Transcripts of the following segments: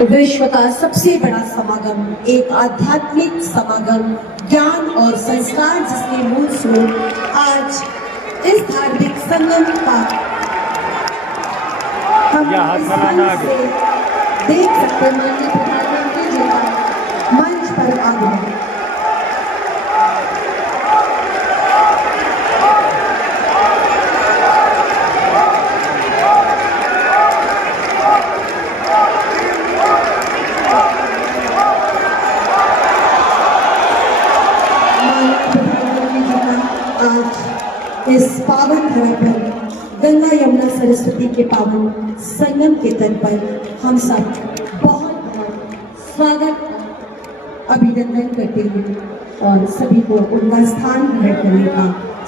विश्व का सबसे बड़ा समागम, एक आध्यात्मिक समागम, ज्ञान और संस्कार जिसके मूल स्रोत आज इस धार्मिक संगम का हम इस मंच से देख सकते। माननीय प्रधानमंत्री जी का मंच पर आगमन। इस पावन धरा पर गंगा यमुना सरस्वती के पावन संगम के तट पर हम सब बहुत बहुत स्वागत अभिनंदन करते हैं और सभी को उनका स्थान ग्रहण करने का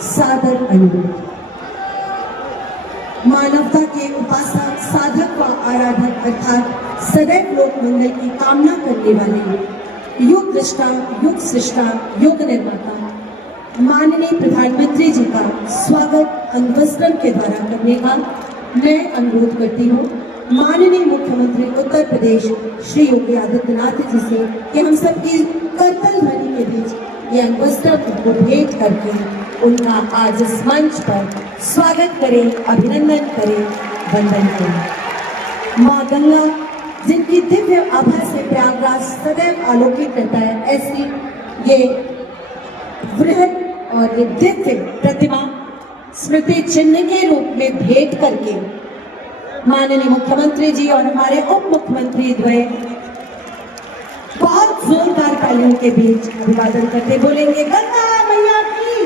सादर अनुरोध। मानवता के उपासक, साधक व आराधक अर्थात सदैव लोक मंगल की कामना करने वाले युग दृष्टा, युग सृष्टा, युग निर्माता माननीय प्रधानमंत्री जी का स्वागत अंगवस्त्रम के द्वारा करने का मैं अनुरोध करती हूँ। माननीय मुख्यमंत्री उत्तर प्रदेश श्री योगी आदित्यनाथ जी से कि हम सबकी करतल ध्वनि के बीच ये अंगवस्त्रम को भेंट करके उनका आज इस मंच पर स्वागत करें, अभिनंदन करें, वंदन करें। माँ गंगा जिनकी दिव्य आभा से प्रयागराज सदैव आलोकित रहता है, ऐसी ये वृहद और ये दिव्य प्रतिमा स्मृति चिन्ह के रूप में भेंट करके माननीय मुख्यमंत्री जी और हमारे उप मुख्यमंत्री द्वय बहुत जोरदार तालियों के बीच अभिवादन करते बोलेंगे, गंगा मैया की,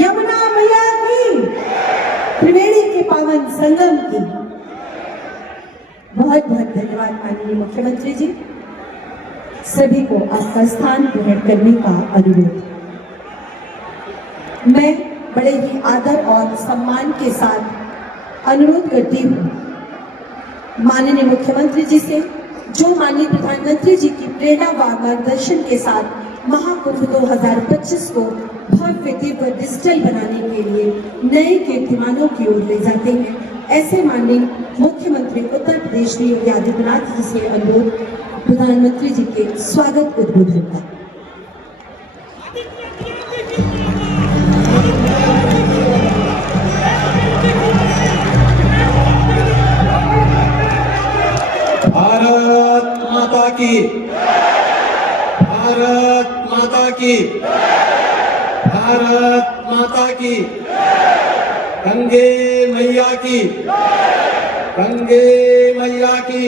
यमुना मैया की, त्रिवेणी के पावन संगम की। बहुत बहुत धन्यवाद माननीय मुख्यमंत्री जी। सभी को आपका स्थान ग्रहण करने का अनुरोध। मैं बड़े ही आदर और सम्मान के साथ अनुरोध करती हूँ माननीय मुख्यमंत्री जी से, जो माननीय प्रधानमंत्री जी की प्रेरणा व मार्गदर्शन के साथ महाकुंभ 2025 को भव्य दिव्य डिजिटल बनाने के लिए नए कीर्तिमानों की ओर ले जाते हैं, ऐसे माननीय मुख्यमंत्री उत्तर प्रदेश श्री योगी आदित्यनाथ जी से अनुरोध प्रधानमंत्री जी के स्वागत उद्बोधन का। भारत माता की, भारत माता की, भारत माता की, गंगे मैया की, गंगे मैया की।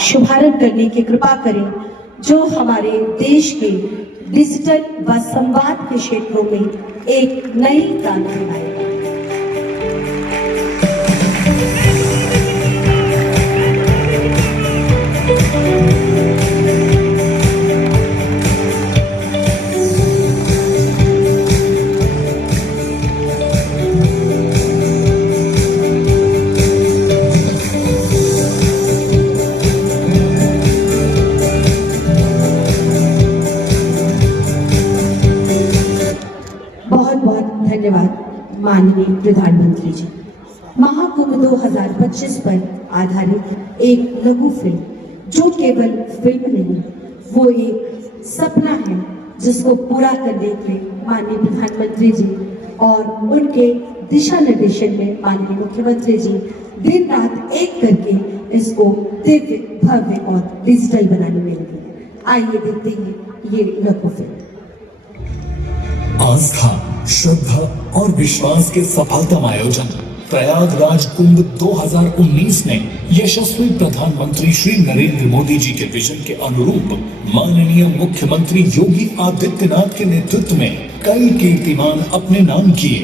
शुभारंभ करने की कृपा करें, जो हमारे देश के डिजिटल व संवाद के क्षेत्रों में एक नई क्रांति लाए। धन्यवाद माननीय प्रधानमंत्री जी। महाकुंभ 2025 पर आधारित एक लघु फिल्म, जो केवल फिल्म नहीं, वो एक सपना है जिसको पूरा करने के माननीय प्रधानमंत्री जी और उनके दिशा निर्देशन में माननीय मुख्यमंत्री जी दिन रात एक करके इसको दिव्य, भव्य और डिजिटल बनाने में लगे। आइए देखते हैं ये लघु फिल्म। आस्था, श्रद्धा और विश्वास के सफलतम आयोजन प्रयागराज कुंभ 2019 ने यशस्वी प्रधानमंत्री श्री नरेंद्र मोदी जी के विजन के अनुरूप माननीय मुख्यमंत्री योगी आदित्यनाथ के नेतृत्व में कई कीर्तिमान अपने नाम किए।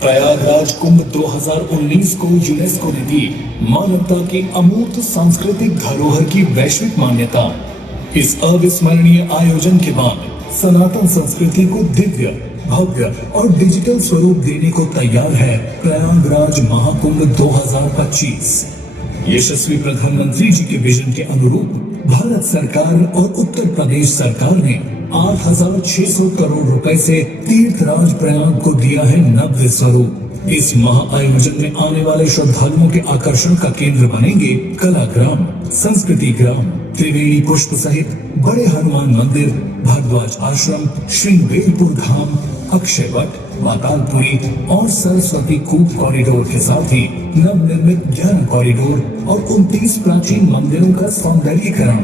प्रयागराज कुंभ 2019 को यूनेस्को ने दी मानवता की अमूर्त सांस्कृतिक धरोहर की वैश्विक मान्यता। इस अविस्मरणीय आयोजन के बाद सनातन संस्कृति को दिव्य, भव्य और डिजिटल स्वरूप देने को तैयार है प्रयागराज महाकुंभ 2025। यशस्वी प्रधानमंत्री जी के विजन के अनुरूप भारत सरकार और उत्तर प्रदेश सरकार ने 8,600 करोड़ रुपए से तीर्थराज प्रयाग को दिया है नव्य स्वरूप। इस महाआयोजन में आने वाले श्रद्धालुओं के आकर्षण का केंद्र बनेंगे कलाग्राम, संस्कृति ग्राम, त्रिवेणी पुष्प सहित बड़े हनुमान मंदिर, भारद्वाज आश्रम, श्रृंगवेरपुर धाम, अक्षय वट, मातालपुरी और सरस्वती कूप कॉरिडोर के साथ ही नवनिर्मित ज्ञान कॉरिडोर और 29 प्राचीन मंदिरों का सौंदर्यीकरण।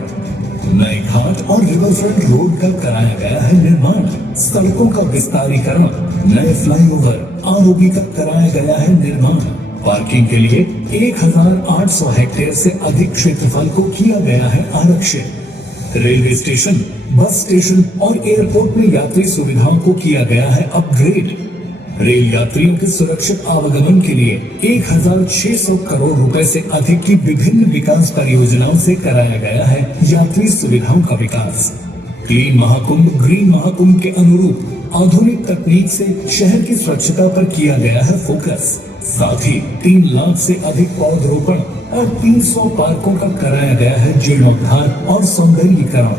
नए घाट और रिवरफ्रंट रोड का कराया गया है निर्माण, सड़कों का विस्तारीकरण, नए फ्लाईओवर, आरओबी का कराया गया है निर्माण। पार्किंग के लिए 1800 हेक्टेयर से अधिक क्षेत्रफल को किया गया है आरक्षित। रेलवे स्टेशन, बस स्टेशन और एयरपोर्ट में यात्री सुविधाओं को किया गया है अपग्रेड। रेल यात्रियों के सुरक्षित आवागमन के लिए 1600 करोड़ रुपए से अधिक की विभिन्न विकास परियोजनाओं से कराया गया है यात्री सुविधाओं का विकास। क्लीन महाकुंभ, ग्रीन महाकुंभ के अनुरूप आधुनिक तकनीक से शहर की स्वच्छता पर किया गया है फोकस। साथ ही 3 लाख से अधिक पौधरोपण और 300 पार्कों का कराया गया है जीर्णोद्धार और सौंदर्यीकरण।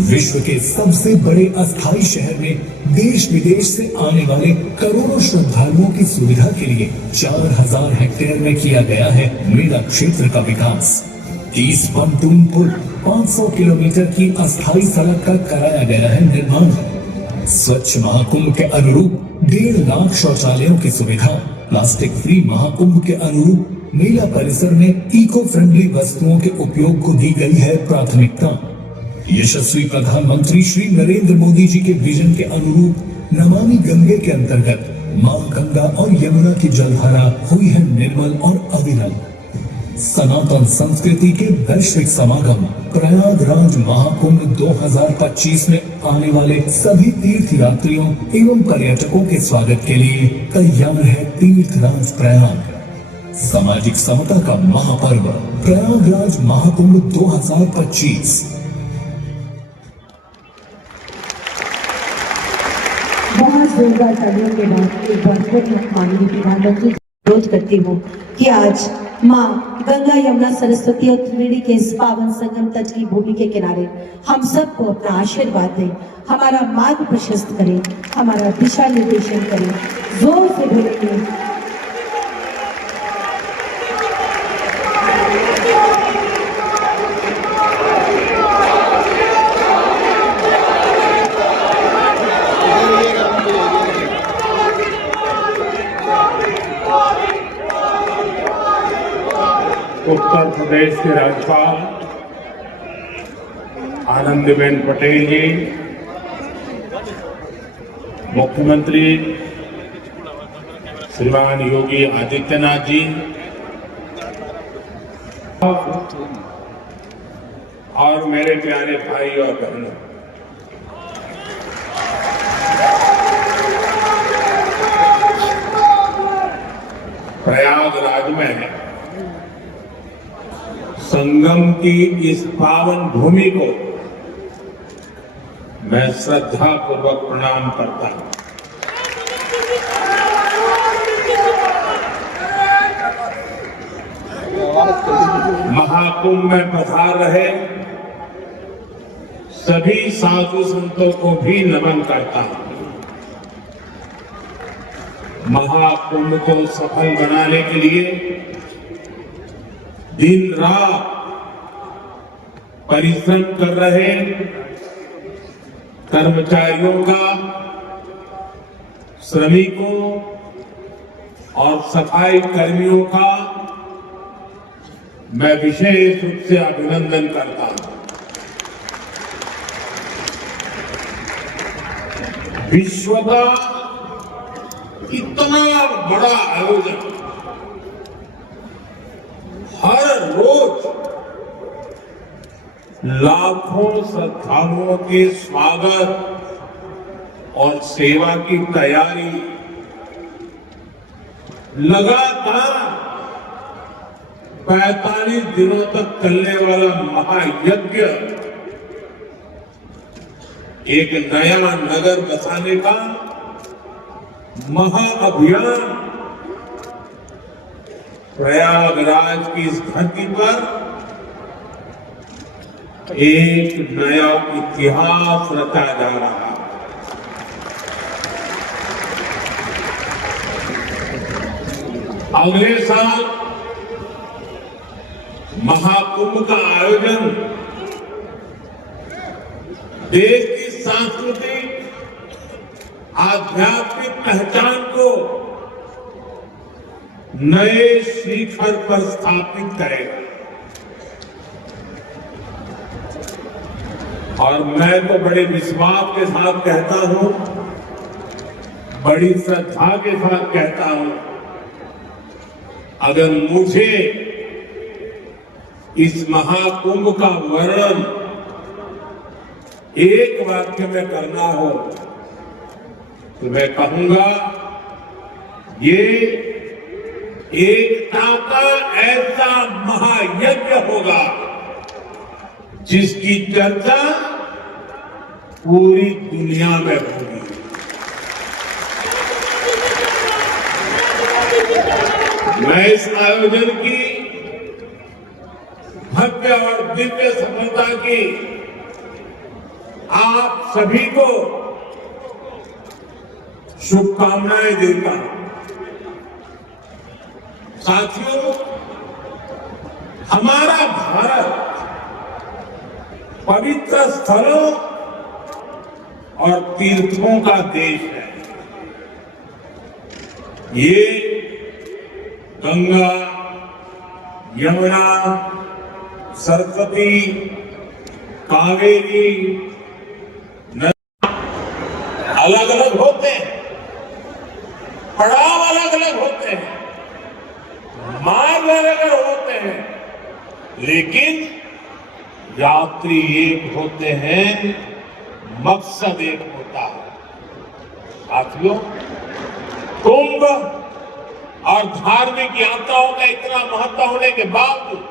विश्व के सबसे बड़े अस्थायी शहर में देश विदेश से आने वाले करोड़ों श्रद्धालुओं की सुविधा के लिए 4000 हेक्टेयर में किया गया है मेला क्षेत्र का विकास। 30 पंतून पुल, 500 किलोमीटर की अस्थायी सड़क का कराया गया है निर्माण। स्वच्छ महाकुंभ के अनुरूप 1.5 लाख शौचालयों की सुविधा। प्लास्टिक फ्री महाकुंभ के अनुरूप मेला परिसर में इको फ्रेंडली वस्तुओं के उपयोग को दी गई है प्राथमिकता। यशस्वी प्रधानमंत्री श्री नरेंद्र मोदी जी के विजन के अनुरूप नमामि गंगे के अंतर्गत मां गंगा और यमुना की जलधारा हुई है निर्मल और अविरल। सनातन संस्कृति के वैश्विक समागम प्रयागराज महाकुंभ 2025 में आने वाले सभी तीर्थ यात्रियों एवं पर्यटकों के स्वागत के लिए तैयार है तीर्थराज प्रयाग। सामाजिक समता का महापर्व प्रयागराज महाकुंभ 2025। बहुत जोरदार तालियों के बाद एक बार फिर माननीय प्रधानमंत्री अनुरोध करती हूँ कि आज माँ गंगा, यमुना, सरस्वती और त्रिवेणी के इस पावन संगम तट की भूमि के किनारे हम सबको अपना आशीर्वाद दें, हमारा मार्ग प्रशस्त करें, हमारा दिशा निर्देशन करें। जोर से बोलेंगे। उत्तर प्रदेश के राज्यपाल आनंदीबेन पटेल जी, मुख्यमंत्री श्रीमान योगी आदित्यनाथ जी और मेरे प्यारे भाई और बहनों, प्रयागराज में संगम की इस पावन भूमि को मैं श्रद्धा पूर्वक प्रणाम करता हूं। महाकुंभ में पधार रहे सभी साधु संतों को भी नमन करता हूं। महाकुंभ को सफल बनाने के लिए दिन रात परिश्रम कर रहे कर्मचारियों का, श्रमिकों और सफाई कर्मियों का मैं विशेष रूप से अभिनंदन करता हूं। विश्व का इतना बड़ा आयोजन, हर रोज लाखों श्रद्धालुओं के स्वागत और सेवा की तैयारी, लगातार 45 दिनों तक चलने वाला महायज्ञ, एक नया नगर बसाने का महाअभियान प्रयागराज की इस धरती पर एक नया इतिहास रचा जा रहा है। अगले साल महाकुंभ का आयोजन देश की सांस्कृतिक आध्यात्मिक पहचान को नए शिखर पर स्थापित करेगा। और मैं तो बड़े विश्वास के साथ कहता हूं, बड़ी श्रद्धा के साथ कहता हूं, अगर मुझे इस महाकुंभ का वर्णन एक वाक्य में करना हो तो मैं कहूंगा, ये एकता का ऐसा महायज्ञ होगा जिसकी चर्चा पूरी दुनिया में होगी। मैं इस आयोजन की भव्य और दिव्य सफलता की आप सभी को शुभकामनाएं देता हूं। साथियों, हमारा भारत पवित्र स्थलों और तीर्थों का देश है। ये गंगा, यमुना, सरस्वती, कावेरी अलग अलग होते हैं, पड़ाव अलग अलग होते हैं, मार्ग अलग अलग होते हैं, लेकिन यात्री एक होते हैं, मकसद एक होता है। साथियों, कुंभ और धार्मिक यात्राओं का इतना महत्व होने के बावजूद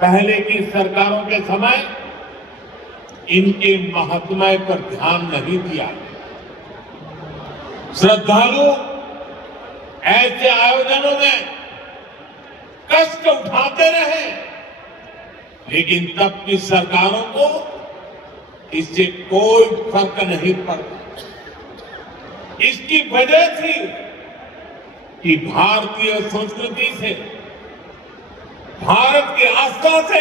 पहले की सरकारों के समय इनके महत्व पर ध्यान नहीं दिया। श्रद्धालु ऐसे आयोजनों में कष्ट उठाते रहे, लेकिन तब की सरकारों को इससे कोई फर्क नहीं पड़ता। इसकी वजह थी कि भारतीय संस्कृति से, भारत की आस्था से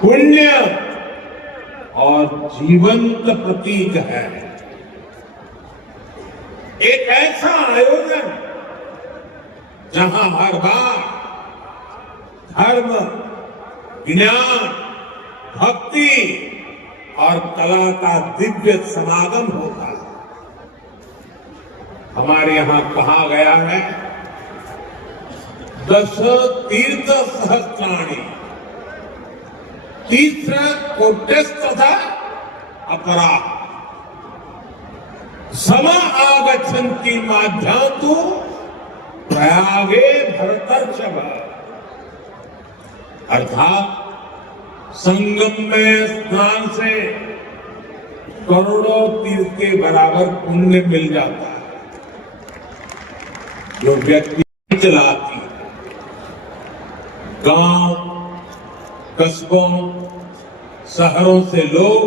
पुण्य और जीवंत प्रतीक है। एक ऐसा आयोजन जहां हर बार धर्म, ज्ञान, भक्ति और कला का दिव्य समागम होता है। हमारे यहां कहा गया है, दश तीर्थ सहस्त्राणि तीसरा कोटेस्तथा अपरा समा आगच्छन्ति माध्यान्तु प्रयागे भरतर्षभ। अर्थात संगम में स्नान से करोड़ों तीर्थ के बराबर पुण्य मिल जाता है। जो व्यक्ति चलाती गांव, कस्बों, शहरों से लोग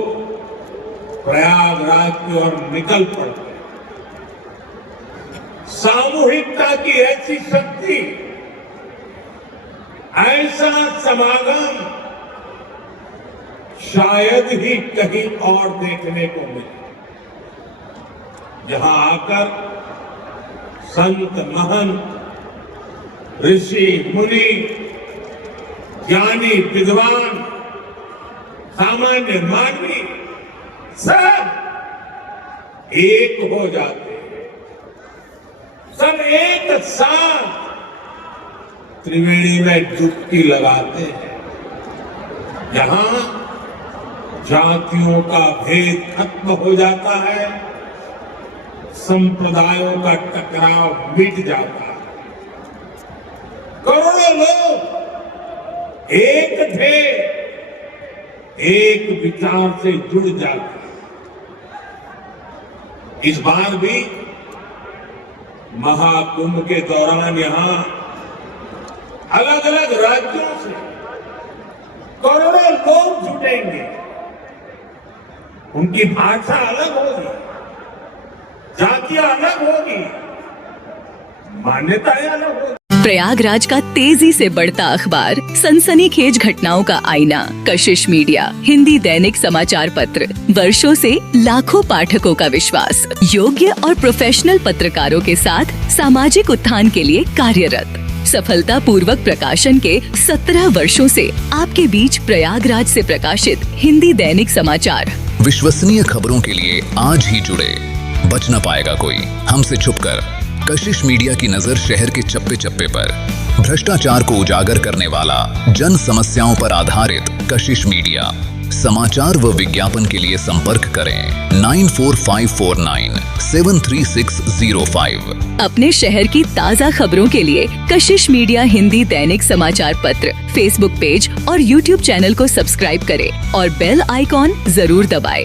प्रयागराज की ओर निकल पड़ते। सामूहिकता की ऐसी शक्ति, ऐसा समागम शायद ही कहीं और देखने को मिले, जहां आकर संत, महंत, ऋषि, मुनि, ज्ञानी, विद्वान, सामान्य मानवी सब एक हो जाते हैं, सब एक साथ त्रिवेणी में डुबकी लगाते हैं। यहां जातियों का भेद खत्म हो जाता है, संप्रदायों का टकराव मिट जाता है। करोड़ों लोग एक थे, एक विचार से जुड़ जाते। इस बार भी महाकुंभ के दौरान यहां अलग अलग राज्यों से करोड़ों लोग जुटेंगे। उनकी भाषा अलग होगी, जातियां अलग होगी, मान्यताएं अलग होगी। प्रयागराज का तेजी से बढ़ता अखबार, सनसनीखेज घटनाओं का आईना, कशिश मीडिया, हिंदी दैनिक समाचार पत्र, वर्षों से लाखों पाठकों का विश्वास, योग्य और प्रोफेशनल पत्रकारों के साथ सामाजिक उत्थान के लिए कार्यरत, सफलता पूर्वक प्रकाशन के 17 वर्षों से आपके बीच प्रयागराज से प्रकाशित हिंदी दैनिक समाचार। विश्वसनीय खबरों के लिए आज ही जुड़े, बच न पाएगा कोई हमसे छुपकर। कशिश मीडिया की नजर शहर के चप्पे चप्पे पर, भ्रष्टाचार को उजागर करने वाला, जन समस्याओं पर आधारित कशिश मीडिया। समाचार व विज्ञापन के लिए संपर्क करें 94549 73605। अपने शहर की ताज़ा खबरों के लिए कशिश मीडिया हिंदी दैनिक समाचार पत्र फेसबुक पेज और यूट्यूब चैनल को सब्सक्राइब करें और बेल आइकॉन जरूर दबाएं।